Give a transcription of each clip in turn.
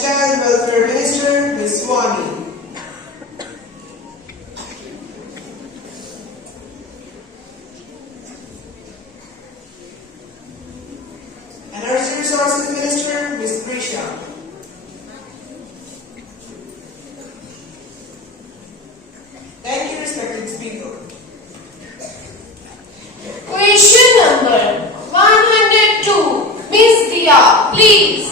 Child Welfare Minister, Ms. Swami. Energy Resources Minister, Ms. Prisha. Thank you, respected speaker. Question number 102. Ms. Dia, please.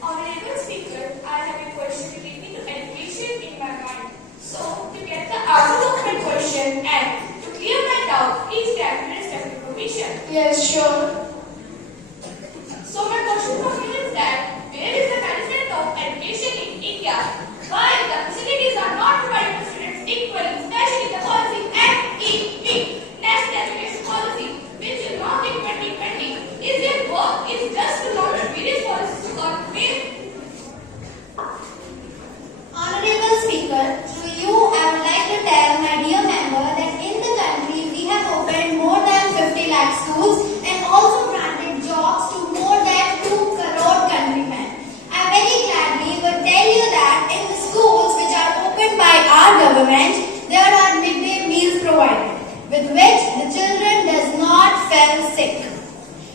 Honorable Speaker, I have a question relating to education in my mind. So, to get the answer of my question and to clear my doubt, please grant me respectful permission. Yes, sure. So, my question for you is that where is the management of education in India? Why the facilities are not provided to students equally, especially the policy NEP, National Education Policy, which is not in 2020. Is their work is just to launch various policies to convey. Honorable Speaker, through you I would like to tell my dear member that in the country we have opened more than 50 lakh schools and also granted jobs to more than 2 crore countrymen. I very gladly would tell you that in the schools which are opened by our government, there are midday meals provided, with which the children does not fall sick.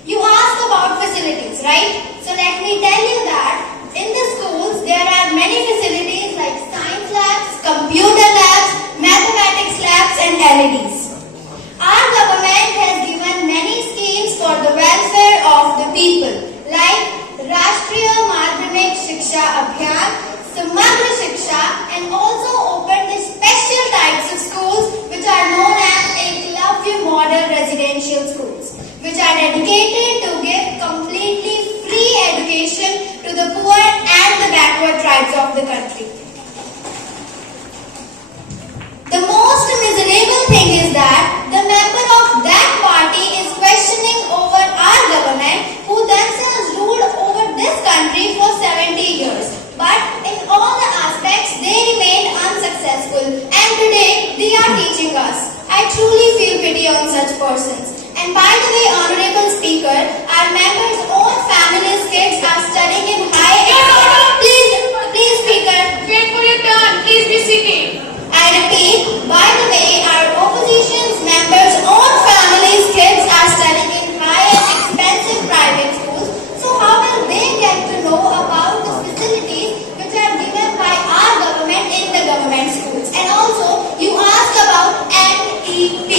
You asked about facilities, right? So let me tell you that in the schools there are many facilities like science labs, computer labs, mathematics labs and LEDs. Our government has given many schemes for the welfare of the people like Rashtriya Madhyamik Shiksha Abhiyan, Samagra Shiksha, and also opened the special types of schools which are known as Eklavya Model Residential Schools, which are dedicated to give completely free education to the poor and the backward tribes of the country. The most miserable thing is that the member of that party is questioning over our government who themselves ruled over this country for 70 years. But in all the aspects, they remained unsuccessful and today they are teaching us. I truly feel pity on such persons. And by the way, Honorable Speaker, our members' own families' kids are studying in high... Please, Speaker. Wait for your turn. Please be seated. I repeat, by the way, our opposition's members' own families' kids are studying in high and expensive private schools. So how will they get to know about the facilities which are given by our government in the government schools? And also, you asked about NEP,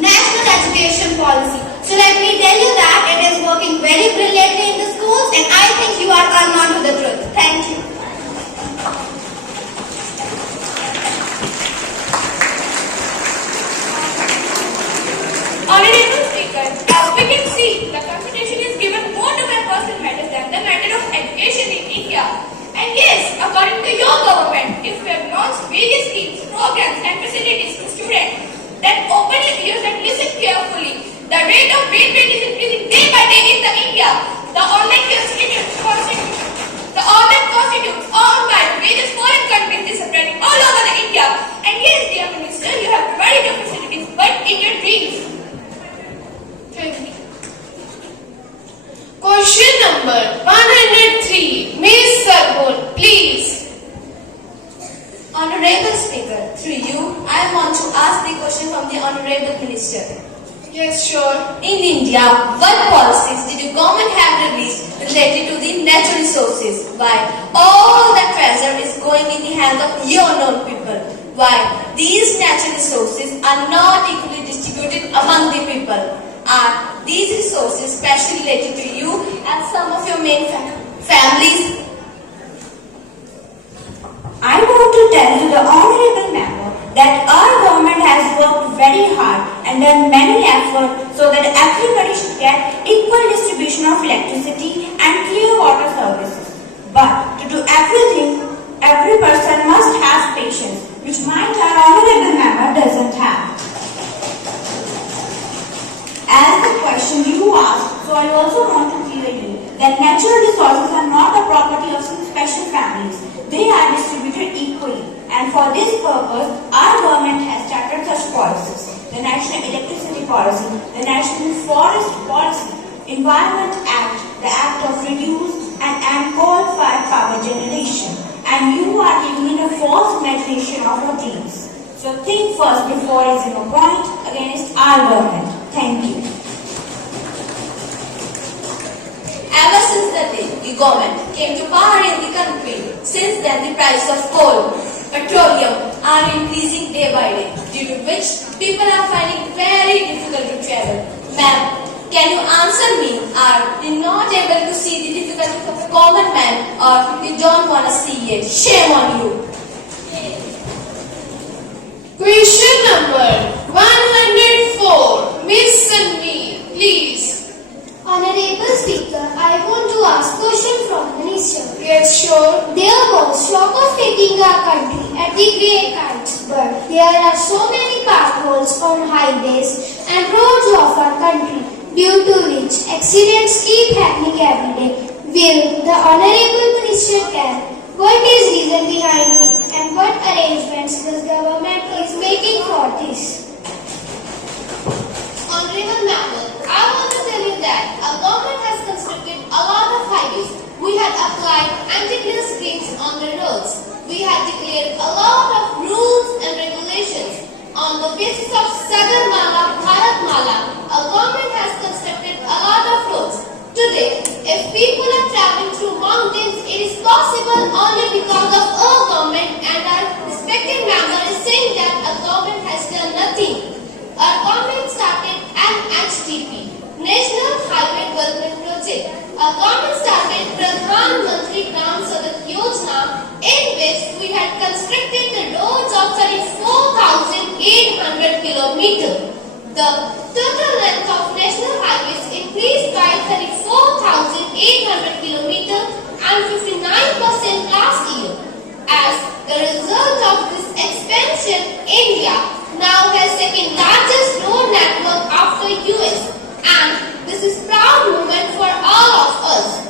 National Education Policy. So let me tell you that it is working very brilliantly in the schools and I think you are unknown to the truth. Thank you. Honorable Speaker, as we can see, the consideration is given more to my personal matters than the matter of education in India. And yes, according to your government, if we have launched various schemes, programs and facilities to students, then openly use and listen carefully. The rate of brain drain is increasing day by day in the India. The online constitutes owned by various foreign countries is spreading all over the India. And yes, dear Minister, you have provided your facilities, but in your dreams. Question number 103. Ms. Sarbon, please. Honorable Speaker, through you, I want to ask the question from the Honorable Minister. Yes, sure. In India, what policies did the government have released related to the natural resources? Why all the treasure is going in the hands of your known people? Why these natural resources are not equally distributed among the people? Are these resources specially related to you and some of your main families? I want to tell you, the honorable member, that our government has worked very hard and done many efforts so that everybody should get equal distribution of electricity and clear water services. But to do everything, every person must have patience, which my honorable member doesn't have. As the question you asked, so I also want to clear you that natural resources are not the property of some special families. They are distributed equally, and for this purpose, our government has started such policies: the National Electricity Policy, the National Forest Policy, Environment Act, the act of reduced and coal-fired power generation. And you are living in a false imagination of your dreams. So think first before raising a point against our government. Thank you. Ever since the day the government came to power in the country, since then the price of coal, petroleum are increasing day by day, due to which people are finding very difficult to travel. Ma'am, can you answer me? Are you not able to see the difficulties of a common man, or you don't want to see it? Shame on you. Question number 104. Miss Sanvi, please. Honorable Speaker, I want to ask question from the Minister. Yes, sure. There was talk of taking our country at the Great Heights, but there are so many potholes on highways and roads of our country, due to which accidents keep happening every day. Will the Honorable Minister tell what is reason behind it and what arrangements the government is making for this? Honorable Member, I want to tell you that our government has constructed a lot of highways. We had applied anti-glare screens on the roads. We had declared a lot of rules and regulations. On the basis of Sagarmala, Bharatmala, our government has constructed a lot of roads. Today, if people are traveling through mountains, it is possible only because of our government, and our respected member is saying that our government has done nothing. Our government started NHDP, National Highway Development Project. Our government started Pradhan Mantri Gram Sadak Yojana, in which we had constructed the roads of 34,800 kilometers. The total length of national highways increased by 34,800 kilometers and 59% last year. As the result of this expansion, India now has second largest road network after US, and this is proud moment for all of us.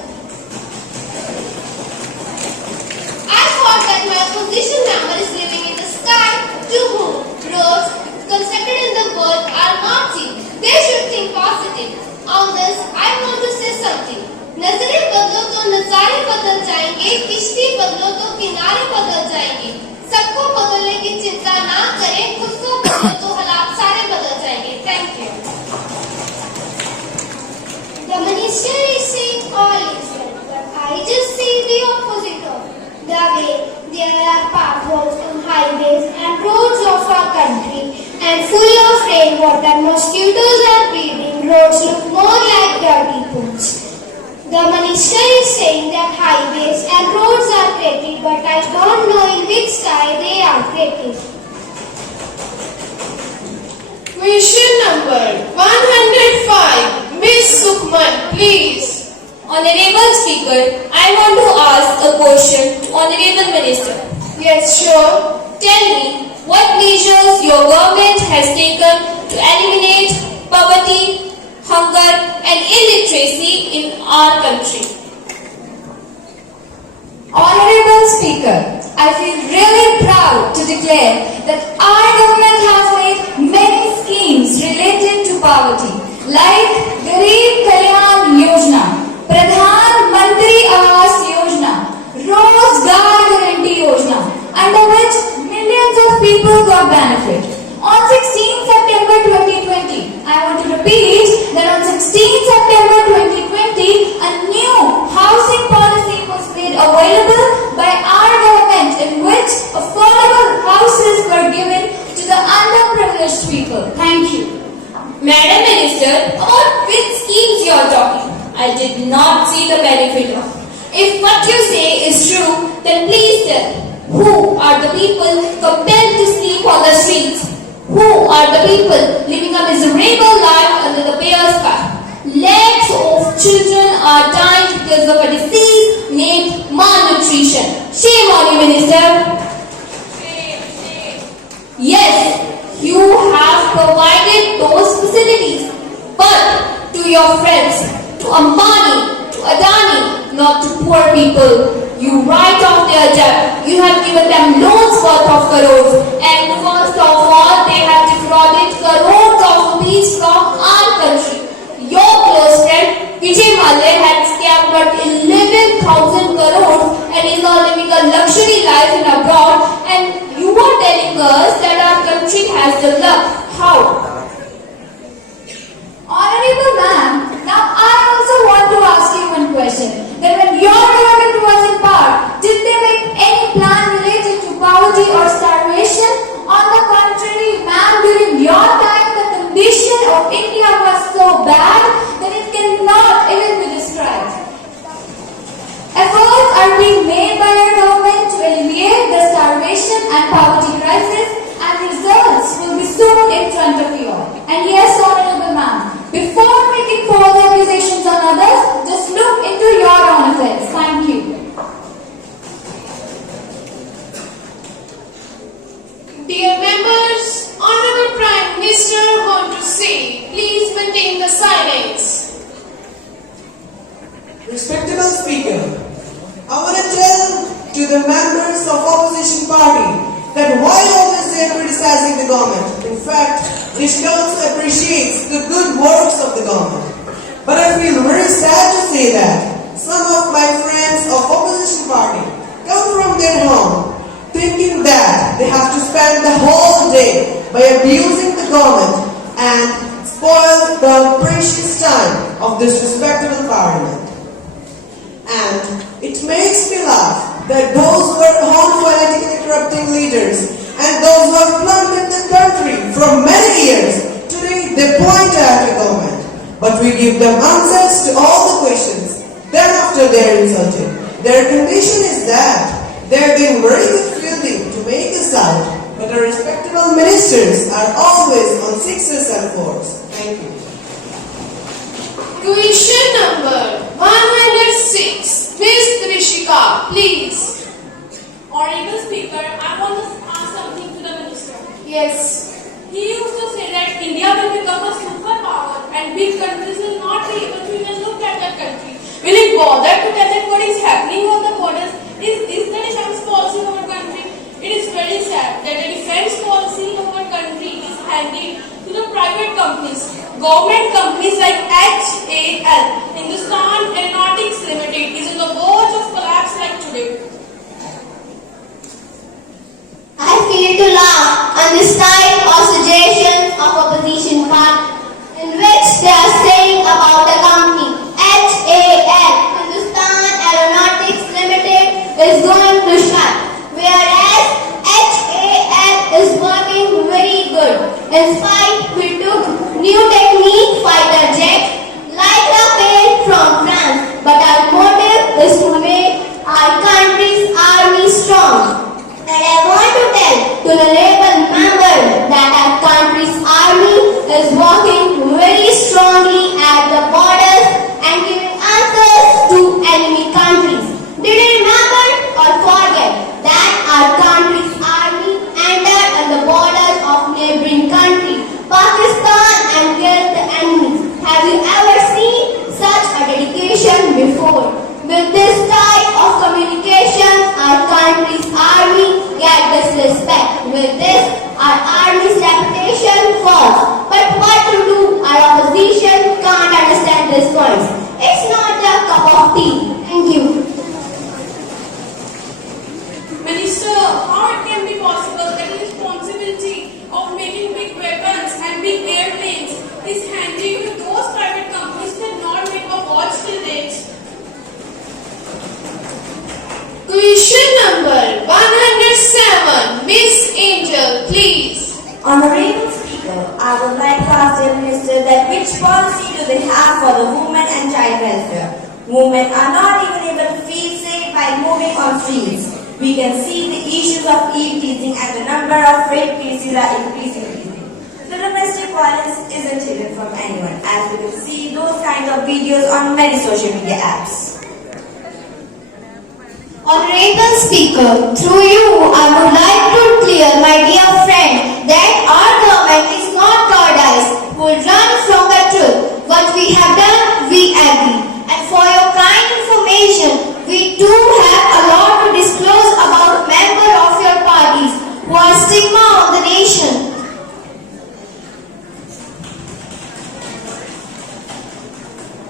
I thought that my opposition member is living in the sky, to whom roads constructed in the world are not cheap. They should think positive. On this, I want to say something. नजरें बदलो तो नजारे बदल जाएंगे, किश्ती बदलो तो किनारे बदल जाएंगे. सबको बदलने की चिंता ना करें, खुद को बदलो तो हालात सारे बदल जाएंगे. Thank you. The Minister is saying all is well, but I just see the opposite of it. The way there are potholes on highways and roads of our country, and full of rainwater, mosquitoes are breeding, roads look more like dirty pools. The Minister is saying that highways and roads are created, but I don't know in which sky they are created. Question number 105. Miss Sukhman, please. Honorable Speaker, I want to ask a question to Honorable Minister. Yes, sure. Tell me what measures your government has taken to eliminate poverty, hunger and illiteracy in our country. Honorable Speaker, I feel really proud to declare that our government has made many schemes related to poverty, like Garib Kalyan Yojana, Pradhan Mantri Awas Yojana, Rozgar Guarantee Yojana, under which millions of people got benefit. On 16 September 2020, I want to repeat that on 16 September 2020, a new housing policy was made available by our government, in which affordable houses were given to the underprivileged people. Thank you. Madam Minister, about which schemes you are talking? I did not see the benefit of. If what you say is true, then please tell, who are the people compelled to sleep on the streets? Who are the people living a miserable life under the bare sky? Lakhs of children are dying because of a disease named malnutrition. Shame on you, Minister. Yes, you have provided those facilities, but to your friends, to Ambani, to Adani, not to poor people. You write off their debt. You have given them loans worth of crores, and first of all, they have defrauded crores of rupees from our country. Your close friend Vijay Mallya had a luxury life in abroad, and you are telling us that our country has developed. How? Honorable ma'am, now I also want to ask you one question. That when your government was in power, did they make any plan related to poverty or starvation? On the contrary, ma'am, during your time, the condition of India was so bad that it cannot even be described. Efforts are being made by our government to alleviate the starvation and poverty crisis, and results will be soon in front of you all. And yes, honorable ma'am, before making false accusations on others, just look into your own affairs. Thank you. Dear members, Honorable Prime Minister want to say, please maintain the silence. Respectable Speaker, I want to tell to the members of opposition party that while always they are criticizing the government, in fact, they should also appreciate the good works of the government. But I feel very sad to say that some of my friends of opposition party come from their home thinking that they have to spend the whole day by abusing the government and spoil the precious time of this respectable parliament. And it makes me laugh that those who are harmful and corrupting leaders and those who have plundered the country for many years, today they point at the government. But we give them answers to all the questions. Then after they are insulted. Their condition is that they are doing very good fielding to make us out, but our respectable ministers are always on 6s and 4s. Thank you. Question number 106. Ms. Trishika, please. Honorable Speaker, I want to ask something to the Minister. Yes. He used to say that India will become a superpower and big countries will not be able to even look at that country. Will it bother to tell that what is happening on the borders? Is the defense policy of our country? It is very sad that the defense policy of our country is handed to the private companies. Government companies like HAL, Hindustan Aeronautics Limited, is on the verge of collapse like today. I feel to laugh on this type of suggestion of opposition party in which they are saying about the company HAL, Hindustan Aeronautics Limited, is going to shut, whereas HAL is working very good. In spite, we took new technique fighter jets like Rafale from France, but our motive is to make our country's army strong. And I want to tell to the rebel member that our country's army is working very strongly at the borders and giving answers to enemy countries. Did you remember or forget that our country's army entered on the borders of neighboring country, Pakistan, and killed the enemies? Have you ever seen such a dedication before? With this type of communication, our country's army get disrespect. With this, our army's reputation falls. But what to do? Our opposition can't understand this point. It's not a cup of tea. Thank you. Minister, how it can be possible that the responsibility of making big weapons and big airplanes is handed to those private companies that not make a watch till date? Question number 107. Miss Angel, please. Honorable Speaker, I would like to ask the Minister that which policy do they have for the women and child welfare? Women are not even able to feel safe by moving on streets. We can see the issues of eve teasing and the number of rape cases are increasing. The domestic violence isn't hidden from anyone, as we can see those kinds of videos on many social media apps. Honorable Speaker, through you, I would like to clear, my dear friend, that our government is not cowardice who will run from the truth. What we have done, we agree. And for your kind information, we do have a lot to disclose about members of your parties who are stigma of the nation.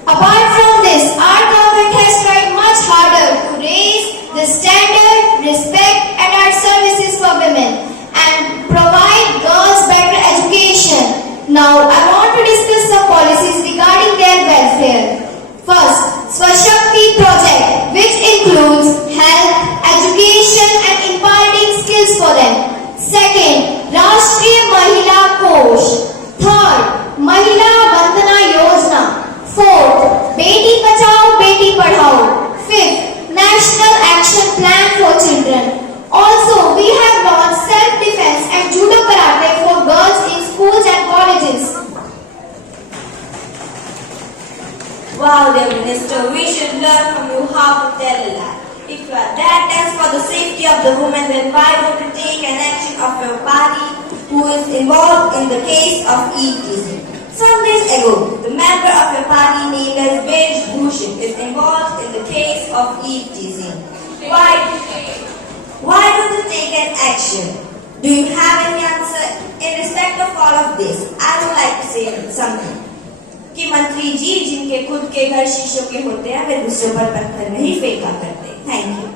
Apart from this, our government has tried much harder to raise the standard respect and add services for women and provide girls better education. Now, I want to discuss some policies regarding their welfare. First, Swashakti project, which includes health, education and imparting skills for them. Second, Rashtriya Mahila Kosh. Third, Mahila Vandana Yojana. Fourth, Beti Bachao Beti Padhao. Fifth, National Action Plan for Children. Also, we have launched self-defense and judo karate for girls in schools and colleges. Wow, dear Minister, we should learn from you how to tell a lie. If you are that tense for the safety of the women, then why don't you take an action of your party who is involved in the case of ETC? Some days ago, the member of your party named as Beige Bhushan is involved in the case of ETC. Why don't you take an action? Do you have any answer? In respect of all of this, I would like to say something. कि मंत्री जी जिनके खुद के घर शीशों के होते हैं वे दूसरों पर पत्थर नहीं फेंका करते. Thank you.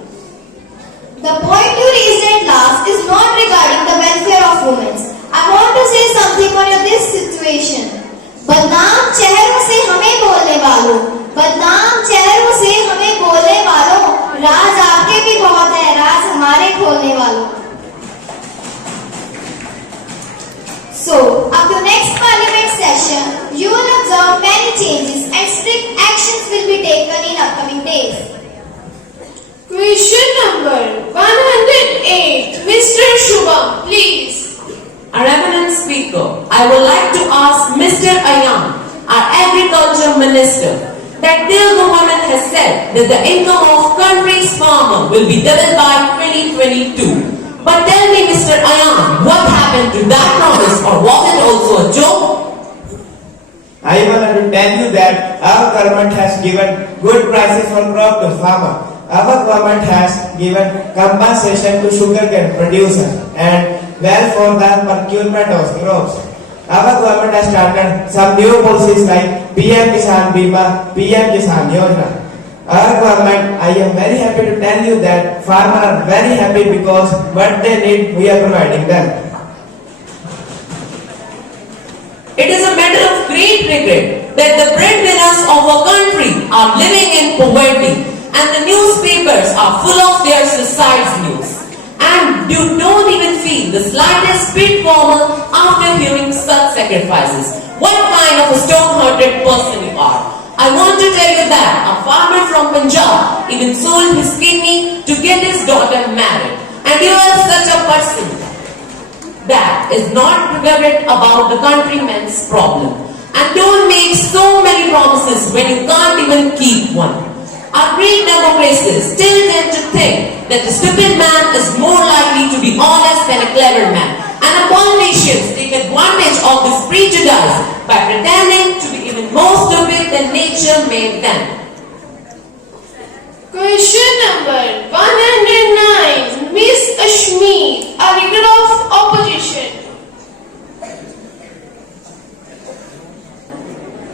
The point you raised at last is not regarding the welfare of women. I want to say something on this situation. बदनाम चेहरों से हमें बोलने वालों, बदनाम चेहरों से हमें बोलने वालों, राज आपके भी बहुत है, राज हमारे खोलने वालों. So, up to next parliament session, you will observe many changes and strict actions will be taken in upcoming days. Question number 108. Mr. Shubham, please. Honorable Speaker, I would like to ask Mr. Ayan, our Agriculture Minister, that their government has said that the income of country's farmer will be doubled by 2022. But tell me, Mr. Ayan, what happened to that promise, or was it also a joke? I want to tell you that our government has given good prices for crop to farmer. Our government has given compensation to sugarcane producers and well for the procurement of crops. Our government has started some new policies like PM Kisan Bima, PM Kisan Yojana. Our government, I am very happy to tell you that farmers are very happy because what they need, we are providing them. It is a matter of great regret that the breadwinners of our country are living in poverty and the newspapers are full of their suicides news. And you don't even feel the slightest bit warmer after hearing such sacrifices. What kind of a stone-hearted person you are. I want to tell you that a farmer from Punjab even sold his kidney to get his daughter married. And you are such a person that is not worried about the countryman's problem. And don't make so many promises when you can't even keep one. Our great democracies still tend to think that the stupid man is more likely to be honest than a clever man. And our politicians take advantage of this prejudice by pretending to be even more stupid than nature made them. Question number 109. Miss Ashmi, a leader of opposition.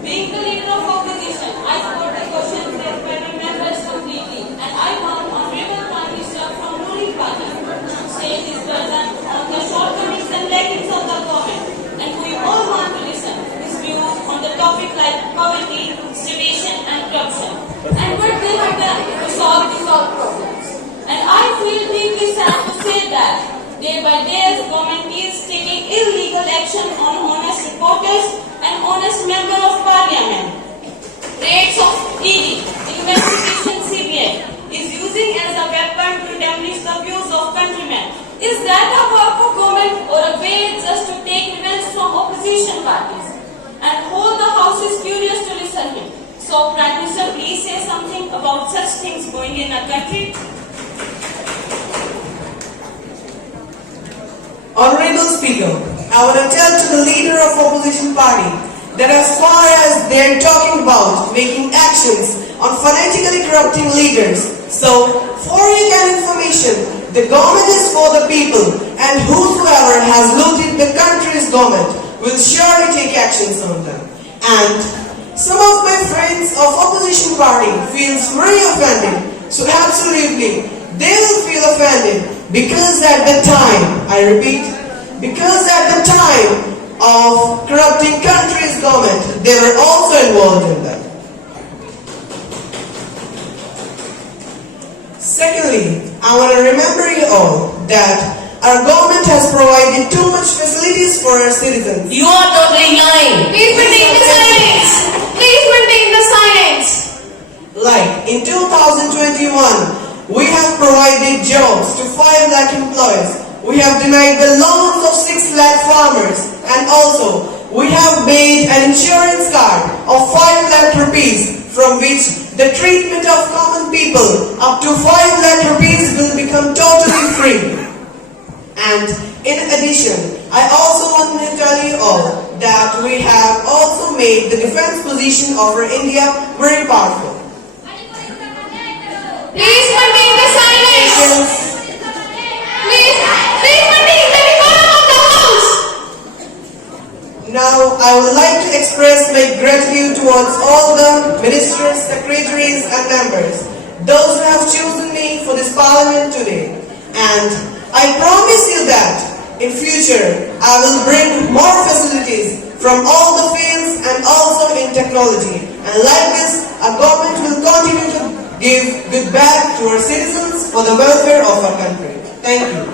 Being the leader of opposition, I support the questions raised by my members completely, and I want Honorable Prime Minister from ruling party to say his version on the shortcomings and lackings of the government, and we all want to listen his views on the topic like poverty, sedition and corruption, and what they have done to solve these all problems. And I feel deeply sad to say that day by day government is taking illegal action on honest reporters and honest member of parliament. Raids of ED, investigation CBI, is using as a weapon to demolish the views of countrymen. Is that a work of government or a way just to take revenge from opposition parties? And whole the house is curious to listen to him. So Prime Minister, please say something about such things going in our country. Honorable Speaker, I want to tell to the leader of opposition party that as far as they're talking about making actions on phonetically corrupting leaders, so for your information, the government is for the people and whosoever has looted the country's government will surely take actions on them. And some of my friends of opposition party feels very offended, so absolutely they will feel offended Because at the time, I repeat, because at the time of corrupting country's government, they were also involved in that. Secondly, I want to remember you all that our government has provided too much facilities for our citizens. You are totally lying. Please maintain the silence. Please maintain the silence. Like in 2021, we have provided jobs to 5 lakh employees. We have denied the loans of 6 lakh farmers, and also we have made an insurance card of 5 lakh rupees, from which the treatment of common people up to 5 lakh rupees will become totally free. And in addition, I also want to tell you all that we have also made the defense position of our India very powerful. Please maintain the silence. Please maintain the decorum of the house. Now, I would like to express my gratitude towards all the ministers, secretaries and members, those who have chosen me for this parliament today. And I promise you that in future, I will bring more facilities from all the fields and also in technology. And like this, our government will continue to give good back to our citizens for the welfare of our country. Thank you.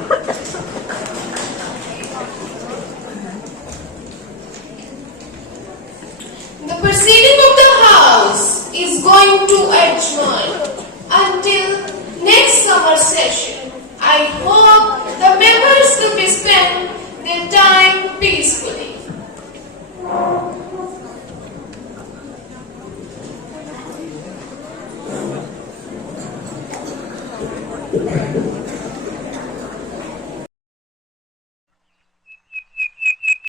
The proceeding of the House is going to adjourn until next summer session. I hope the members will be spend their time peacefully.